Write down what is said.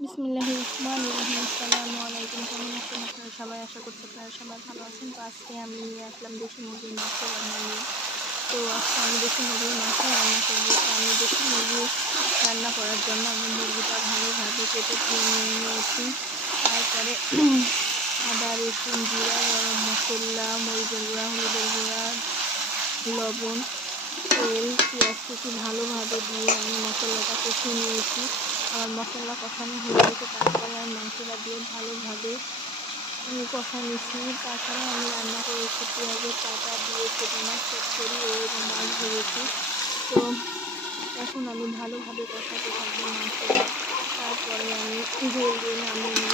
বিসমিল্লাহির রহমানির রহিম। আসসালামু আলাইকুম। কেমন আছেন আপনারা সবাই? আশা করছি আপনারা সবাই ভালো আছেন। তো আজকে আমি নিয়ে আসলাম দেশি মুরগির মাংস রান্না নিয়ে। তো আজকে আমি দেশি মুরগির মাংস রান্না করবো। তো আমি দেশি মুরগি রান্না করার জন্য আমি মুরগিটা ভালোভাবে কেটে ধুয়ে নিয়ে নিয়েছি। তারপরে আদা, রসুন, জিরা, গরম মশলা, মরিচের গুঁড়া, হলুদের গুঁড়া, লবণ, তেল, পেঁয়াজ কুচি ভালোভাবে দিয়ে আমি মশলাটা কষিয়ে নিয়েছি। আমার মশলা কষানো হয়ে গেছে, তারপরে আমি মাংসটা দিয়ে ভালোভাবে কষা নিচ্ছি। তাছাড়া আমি রান্না করেছি পেঁয়াজের পাতা দিয়ে, ছোটো মাছ চচ্চড়ি এবং মাছ ভেজেছি। তো এখন আমি ভালোভাবে কষাতে থাকবো মাংসটা। তারপরে আমি ঝোল দিয়ে নামিয়ে